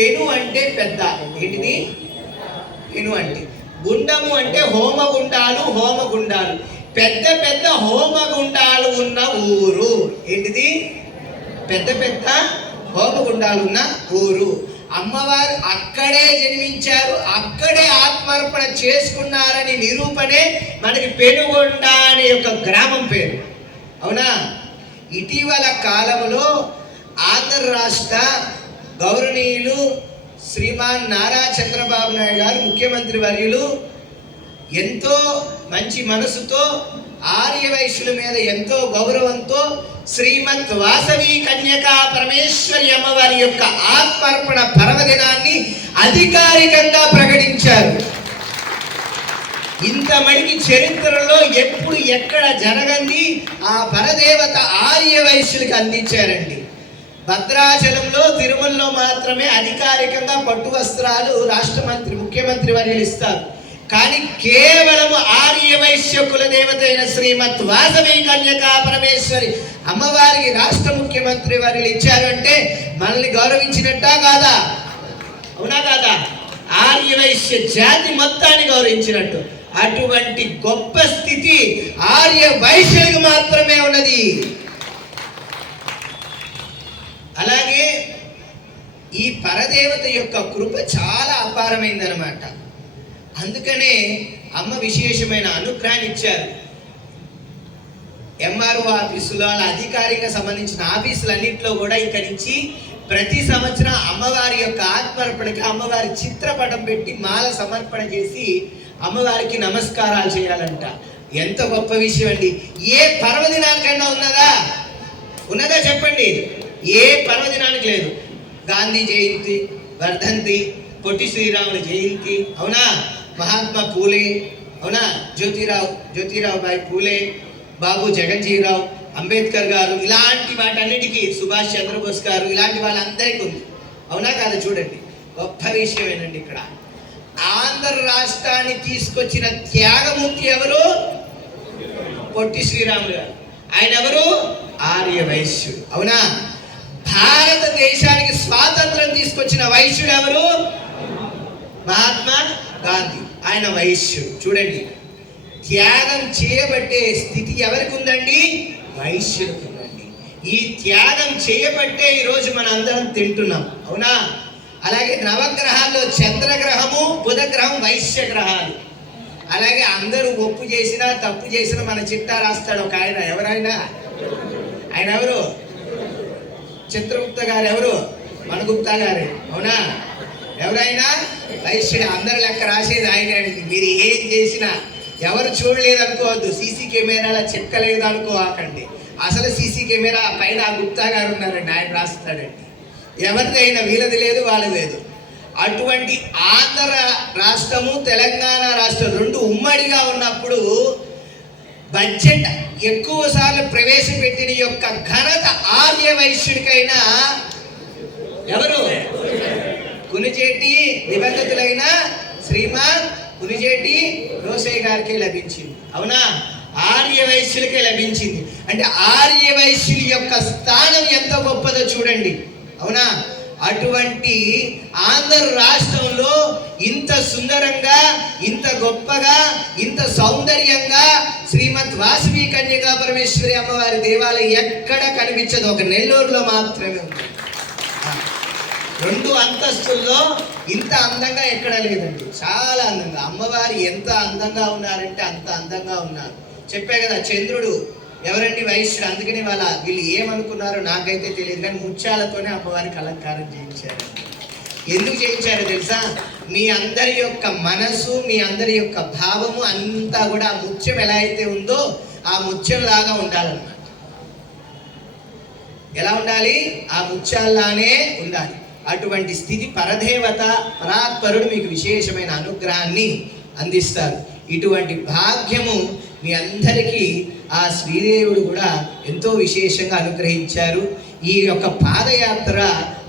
పెను అంటే పెద్ద. ఏంటిది? పెను అంటే. గుండము అంటే హోమగుండాలు హోమగుండాలు. పెద్ద పెద్ద హోమగుండాలు ఉన్న ఊరు. ఏంటిది? పెద్ద పెద్ద హోమగుండాలు ఉన్న ఊరు. అమ్మవారు అక్కడే జన్మించారు. అక్కడే ఆత్మార్పణ చేసుకున్నారని నిరూపణే మనకి పెనుగొండ అనే ఒక గ్రామం పేరు. అవునా? ఇటీవల కాలంలో ఆంధ్ర రాష్ట్ర గౌరవనీయులు శ్రీమాన్ నారా చంద్రబాబు నాయుడు గారు ముఖ్యమంత్రి వర్యులు ఎంతో మంచి మనసుతో ఆర్యవైశ్యుల మీద ఎంతో గౌరవంతో శ్రీమద్ వాసవి కన్యకా పరమేశ్వరి అమ్మవారి యొక్క ఆత్మార్పణ పర్వదినాన్ని అధికారికంగా ప్రకటించారు. ఇంత మడికి చరిత్రలో ఎప్పుడు ఎక్కడ జరగంది ఆ పరదేవత ఆర్య వైశ్యులకు అందించారండి. భద్రాచలంలో తిరుమల మాత్రమే అధికారికంగా పట్టు వస్త్రాలు రాష్ట్ర మంత్రి ముఖ్యమంత్రి వర్యులు ఇస్తారు. కానీ కేవలం ఆర్య వైశ్య కుల దేవత అయిన శ్రీమత్ వాసవి కన్యకా పరమేశ్వరి అమ్మవారికి రాష్ట్ర ముఖ్యమంత్రి వర్యులు ఇచ్చారంటే మనల్ని గౌరవించినట్టా కాదా? అవునా కాదా? ఆర్య వైశ్య జాతి మొత్తాన్ని గౌరవించినట్టు. అటువంటి గొప్ప స్థితి ఆర్య వైశ్యులకు మాత్రమే ఉన్నది. అలాగే ఈ పరదేవత యొక్క కృప చాలా అపారమైందనమాట అందుకనే అమ్మ విశేషమైన అనుగ్రహాన్ని ఇచ్చారు ఎంఆర్ఓ ఆఫీసులో అలా అధికారిక సంబంధించిన ఆఫీసులన్నింటిలో కూడా ఇక్కడి నుంచి ప్రతి సంవత్సరం అమ్మవారి యొక్క ఆత్మర్పణకి అమ్మవారి చిత్రపటం పెట్టి మాల సమర్పణ చేసి అమ్మవారికి నమస్కారాలు చేయాలంట. ఎంత గొప్ప విషయం అండి. ఏ పర్వదినానికైనా ఉన్నదా? ఉన్నదా చెప్పండి. ఏ పర్వదినానికి లేదు. గాంధీ జయంతి వర్ధంతి పొట్టి శ్రీరాముని జయంతి అవునా? మహాత్మా పూలే అవునా? జ్యోతిరావు జ్యోతిరావు బాయ్ పూలే బాబు జగజ్జీరావు అంబేద్కర్ గారు ఇలాంటి వాటన్నిటికీ సుభాష్ చంద్రబోస్ గారు ఇలాంటి వాళ్ళందరికీ ఉంది. అవునా కాదు? చూడండి. గొప్ప విషయమేనండి ఇక్కడ ఆంధ్ర రాష్ట్రాన్ని తీసుకొచ్చిన త్యాగమూర్తి ఎవరు? పొట్టి శ్రీరాములు గారు. ఆయన ఎవరు? ఆర్య వైశ్యుడు. అవునా? భారతదేశానికి స్వాతంత్రం తీసుకొచ్చిన వైశ్యుడు ఎవరు? మహాత్మా గాంధీ. ఆయన వైశ్యుడు. చూడండి. త్యాగం చేయబట్టే స్థితి ఎవరికి ఉందండి? వైశ్యులకు ఉందండి. ఈ త్యాగం చేయబట్టే ఈరోజు మన అందరం తింటున్నాం. అవునా? అలాగే నవగ్రహాల్లో చంద్రగ్రహము బుధగ్రహం వైశ్య గ్రహాలు అలాగే అందరూ ఒప్పు చేసినా తప్పు చేసినా మన చిట్టా రాస్తాడు ఒక ఆయన. ఎవరైనా ఆయన ఎవరు? చిత్రగుప్త గారు ఎవరు? మన గుప్తా గారు. అవునా? ఎవరైనా? వైశ్యుడు అందరి లెక్క రాసేది ఆయన మీరు ఏం చేసినా ఎవరు చూడలేదు అనుకోవద్దు. సీసీ కెమెరాలో చెక్కలేదు అనుకోవాకండి. అసలు సీసీ కెమెరా పైన గుప్తా గారు ఉన్నారండి. ఆయన రాస్తాడండి. ఎవరిదైనా వీలది లేదు వాళ్ళది లేదు. అటువంటి ఆంధ్ర రాష్ట్రము తెలంగాణ రాష్ట్రం రెండు ఉమ్మడిగా ఉన్నప్పుడు బడ్జెట్ ఎక్కువ సార్లు ప్రవేశపెట్టిన యొక్క ఘనత ఆ వైశ్యుడికైనా ఎవరు? కునిచేటి నిబంధతులైన శ్రీమాన్ కునిచేటి రోసయ్య గారికి లభించింది. అవునా? ఆర్య వైశ్యులకే లభించింది. అంటే ఆర్య వైశ్యుల యొక్క స్థానం ఎంత గొప్పదో చూడండి. అవునా? అటువంటి ఆంధ్ర రాష్ట్రంలో ఇంత సుందరంగా ఇంత గొప్పగా ఇంత సౌందర్యంగా శ్రీమద్ వాసవి కన్యకా పరమేశ్వరి అమ్మవారి దేవాలయం ఎక్కడ కనిపించదు? ఒక నెల్లూరులో మాత్రమే ఉంది. రెండు అంతస్తుల్లో ఇంత అందంగా ఎక్కడ లేదండి. చాలా అందంగా. అమ్మవారి ఎంత అందంగా ఉన్నారంటే అంత అందంగా ఉన్నారు. చెప్పే కదా చంద్రుడు ఎవరండి వైశ్యుడు? అందుకని వాళ్ళ వీళ్ళు ఏమనుకున్నారో నాకైతే తెలియదు కానీ ముత్యాలతోనే అమ్మవారికి అలంకారం చేయించారు. ఎందుకు చేయించారో తెలుసా? మీ అందరి యొక్క మనసు మీ అందరి యొక్క భావము అంతా కూడా ఆ ముత్యం ఎలా అయితే ఉందో ఆ ముత్యం లాగా ఉండాలన్నమాట. ఎలా ఉండాలి? ఆ ముత్యాల్లానే ఉండాలి. అటువంటి స్థితి పరదేవత పరాత్పరుడు మీకు విశేషమైన అనుగ్రహాన్ని అందిస్తారు. ఇటువంటి భాగ్యము మీ అందరికీ ఆ శ్రీదేవుడు కూడా ఎంతో విశేషంగా అనుగ్రహించారు. ఈ యొక్క పాదయాత్ర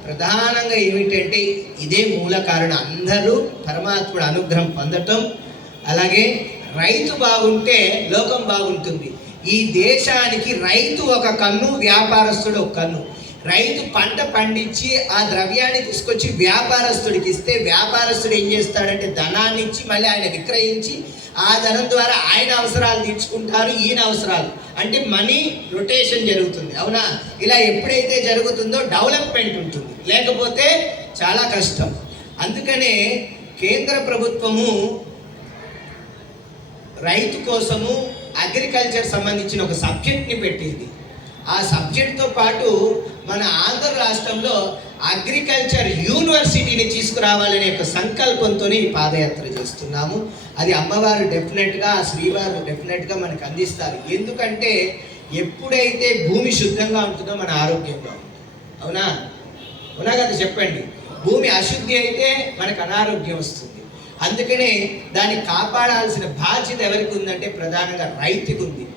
ప్రధానంగా ఏమిటంటే ఇదే మూల కారణం. అందరూ పరమాత్ముడు అనుగ్రహం పొందటం అలాగే రైతు బాగుంటే లోకం బాగుంటుంది. ఈ దేశానికి రైతు ఒక కన్ను వ్యాపారస్తుడు ఒక కన్ను. రైతు పంట పండించి ఆ ద్రవ్యాన్ని తీసుకొచ్చి వ్యాపారస్తుడికి ఇస్తే వ్యాపారస్తుడు ఏం చేస్తాడంటే ధనాన్ని ఇచ్చి మళ్ళీ ఆయన విక్రయించి ఆ ధనం ద్వారా ఆయన అవసరాలు తీర్చుకుంటారు ఈయన అవసరాలు. అంటే మనీ రొటేషన్ జరుగుతుంది. అవునా? ఇలా ఎప్పుడైతే జరుగుతుందో డెవలప్మెంట్ ఉంటుంది. లేకపోతే చాలా కష్టం. అందుకనే కేంద్ర ప్రభుత్వము రైతు కోసము అగ్రికల్చర్ సంబంధించిన ఒక సబ్జెక్ట్ని పెట్టింది. ఆ సబ్జెక్ట్తో పాటు మన ఆంధ్ర రాష్ట్రంలో అగ్రికల్చర్ యూనివర్సిటీని తీసుకురావాలనే ఒక సంకల్పంతో ఈ పాదయాత్ర చేస్తున్నాము. అది అమ్మవారు డెఫినెట్గా శ్రీవారు డెఫినెట్గా మనకు అందిస్తారు. ఎందుకంటే ఎప్పుడైతే భూమి శుద్ధంగా ఉంటుందో మన ఆరోగ్యంగా ఉంటుంది. అవునా? అవునా కదా? చెప్పండి. భూమి అశుద్ధి అయితే మనకు అనారోగ్యం వస్తుంది. అందుకనే దాన్ని కాపాడాల్సిన బాధ్యత ఎవరికి ఉందంటే ప్రధానంగా రైతుకు ఉంది.